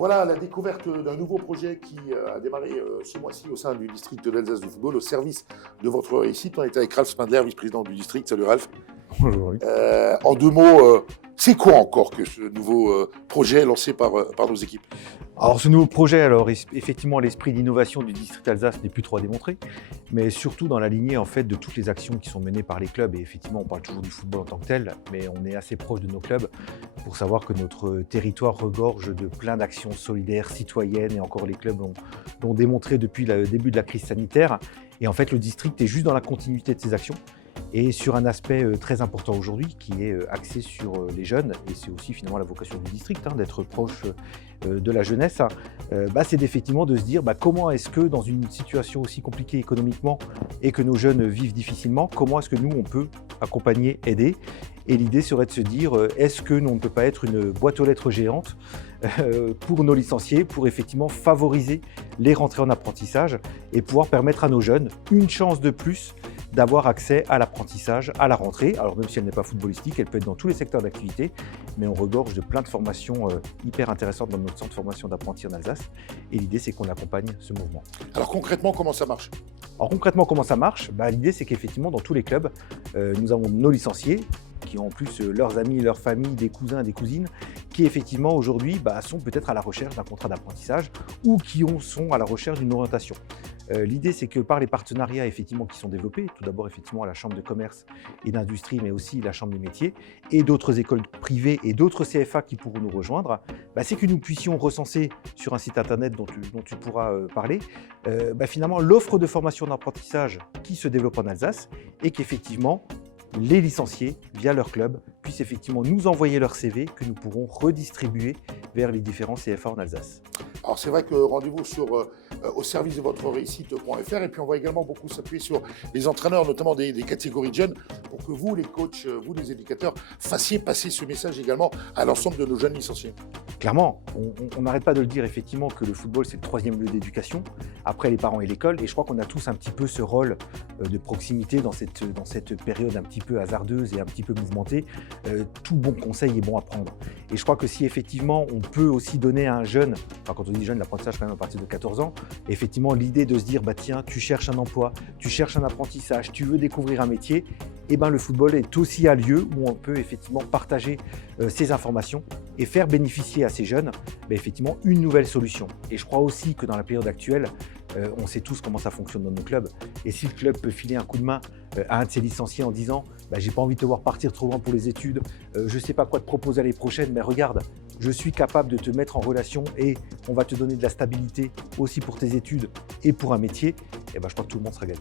Voilà la découverte d'un nouveau projet qui a démarré ce mois-ci au sein du district d'Alsace de football au service de votre réussite. On est avec Ralph Spindler, vice-président du district. Salut Ralph. Bonjour. En deux mots, c'est quoi encore que ce nouveau projet lancé par nos équipes? Alors ce nouveau projet, effectivement l'esprit d'innovation du district Alsace n'est plus trop à démontrer, mais surtout dans la lignée en fait de toutes les actions qui sont menées par les clubs. Et effectivement on parle toujours du football en tant que tel, mais on est assez proche de nos clubs pour savoir que notre territoire regorge de plein d'actions solidaires, citoyennes, et encore les clubs l'ont démontré depuis le début de la crise sanitaire. Et en fait le district est juste dans la continuité de ces actions. Et sur un aspect très important aujourd'hui qui est axé sur les jeunes, et c'est aussi finalement la vocation du district, d'être proche de la jeunesse, c'est effectivement de se dire comment est-ce que dans une situation aussi compliquée économiquement et que nos jeunes vivent difficilement, comment est-ce que nous on peut accompagner, aider. Et l'idée serait de se dire, est-ce que nous on ne peut pas être une boîte aux lettres géante pour nos licenciés, pour effectivement favoriser les rentrées en apprentissage et pouvoir permettre à nos jeunes une chance de plus d'avoir accès à l'apprentissage, à la rentrée. Alors même si elle n'est pas footballistique, elle peut être dans tous les secteurs d'activité, mais on regorge de plein de formations hyper intéressantes dans notre centre de formation d'apprentis en Alsace. Et l'idée, c'est qu'on accompagne ce mouvement. Alors concrètement, comment ça marche? Alors concrètement, comment ça marche? L'idée, c'est qu'effectivement, dans tous les clubs, nous avons nos licenciés, qui ont en plus leurs amis, leurs familles, des cousins, des cousines, qui effectivement aujourd'hui sont peut-être à la recherche d'un contrat d'apprentissage ou qui sont à la recherche d'une orientation. L'idée, c'est que par les partenariats effectivement qui sont développés, tout d'abord effectivement la Chambre de commerce et d'industrie, mais aussi la Chambre des métiers et d'autres écoles privées et d'autres CFA qui pourront nous rejoindre, c'est que nous puissions recenser sur un site internet dont tu pourras parler, finalement l'offre de formation d'apprentissage qui se développe en Alsace et qu'effectivement les licenciés, via leur club, puissent effectivement nous envoyer leur CV que nous pourrons redistribuer vers les différents CFA en Alsace. Alors c'est vrai que rendez-vous au service de votre réussite.fr, et puis on va également beaucoup s'appuyer sur les entraîneurs, notamment des catégories de jeunes, pour que vous, les coachs, vous, les éducateurs, fassiez passer ce message également à l'ensemble de nos jeunes licenciés. Clairement, on n'arrête pas de le dire effectivement que le football c'est le troisième lieu d'éducation, après les parents et l'école, et je crois qu'on a tous un petit peu ce rôle de proximité dans cette période un petit peu hasardeuse et un petit peu mouvementée. Tout bon conseil est bon à prendre. Et je crois que si effectivement on peut aussi donner à un jeune, quand on dit jeune, l'apprentissage quand même à partir de 14 ans, effectivement l'idée de se dire tiens, tu cherches un emploi, tu cherches un apprentissage, tu veux découvrir un métier, le football est aussi un lieu où on peut effectivement partager ces informations et faire bénéficier à ces jeunes effectivement une nouvelle solution. Et je crois aussi que dans la période actuelle, on sait tous comment ça fonctionne dans nos clubs. Et si le club peut filer un coup de main à un de ses licenciés en disant j'ai pas envie de te voir partir trop loin pour les études, je sais pas quoi te proposer l'année prochaine, mais regarde, je suis capable de te mettre en relation et on va te donner de la stabilité aussi pour tes études et pour un métier, je crois que tout le monde sera gagnant.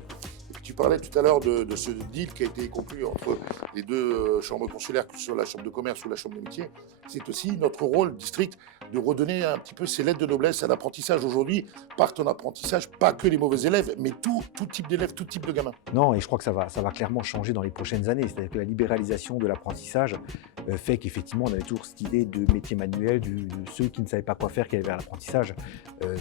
Tu parlais tout à l'heure de ce deal qui a été conclu entre les deux chambres consulaires, que ce soit la chambre de commerce ou la chambre des métiers. C'est aussi notre rôle, district, de redonner un petit peu ces lettres de noblesse à l'apprentissage. Aujourd'hui, partent en apprentissage pas que les mauvais élèves, mais tout type d'élèves, tout type de gamins. Non, et je crois que ça va clairement changer dans les prochaines années. C'est-à-dire que la libéralisation de l'apprentissage fait qu'effectivement, on avait toujours cette idée de métier manuel, de ceux qui ne savaient pas quoi faire, qui allaient vers l'apprentissage.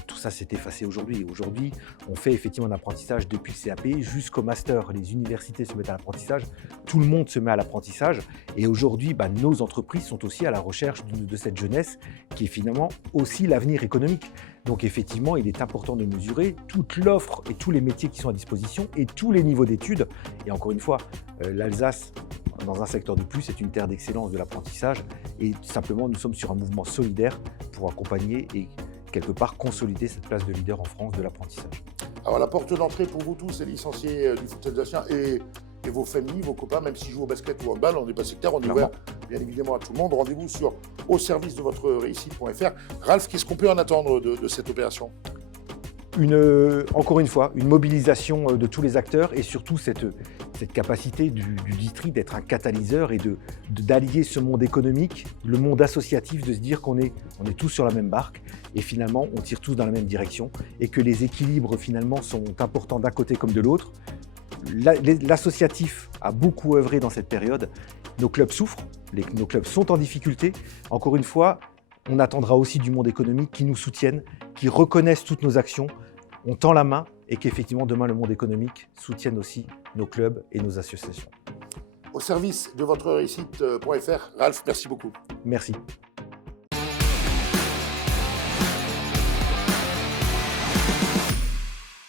Tout ça s'est effacé aujourd'hui. Aujourd'hui, on fait effectivement un apprentissage depuis le CAP jusqu'au master. Les universités se mettent à l'apprentissage, tout le monde se met à l'apprentissage. Et aujourd'hui, nos entreprises sont aussi à la recherche de cette jeunesse qui est finalement aussi l'avenir économique. Donc effectivement, il est important de mesurer toute l'offre et tous les métiers qui sont à disposition et tous les niveaux d'études. Et encore une fois, l'Alsace, dans un secteur de plus, est une terre d'excellence de l'apprentissage. Et simplement, nous sommes sur un mouvement solidaire pour accompagner et quelque part consolider cette place de leader en France de l'apprentissage. Alors la porte d'entrée pour vous tous, les licenciés du foot alsacien et vos familles, vos copains, même s'ils jouent au basket ou au handball, on n'est pas sectaire, on est ouvert bien évidemment à tout le monde. Rendez-vous au service de votre réussite.fr. Ralph, qu'est-ce qu'on peut en attendre de cette opération? Encore une fois, une mobilisation de tous les acteurs et surtout cette capacité du district d'être un catalyseur et d'allier ce monde économique, le monde associatif, de se dire qu'on est tous sur la même barque et finalement on tire tous dans la même direction et que les équilibres finalement sont importants d'un côté comme de l'autre. L'associatif a beaucoup œuvré dans cette période. Nos clubs souffrent, nos clubs sont en difficulté. Encore une fois, on attendra aussi du monde économique qui nous soutienne, qui reconnaissent toutes nos actions. On tend la main et qu'effectivement demain le monde économique soutienne aussi nos clubs et nos associations. Au service de votre réussite.fr, Ralph, merci beaucoup. Merci.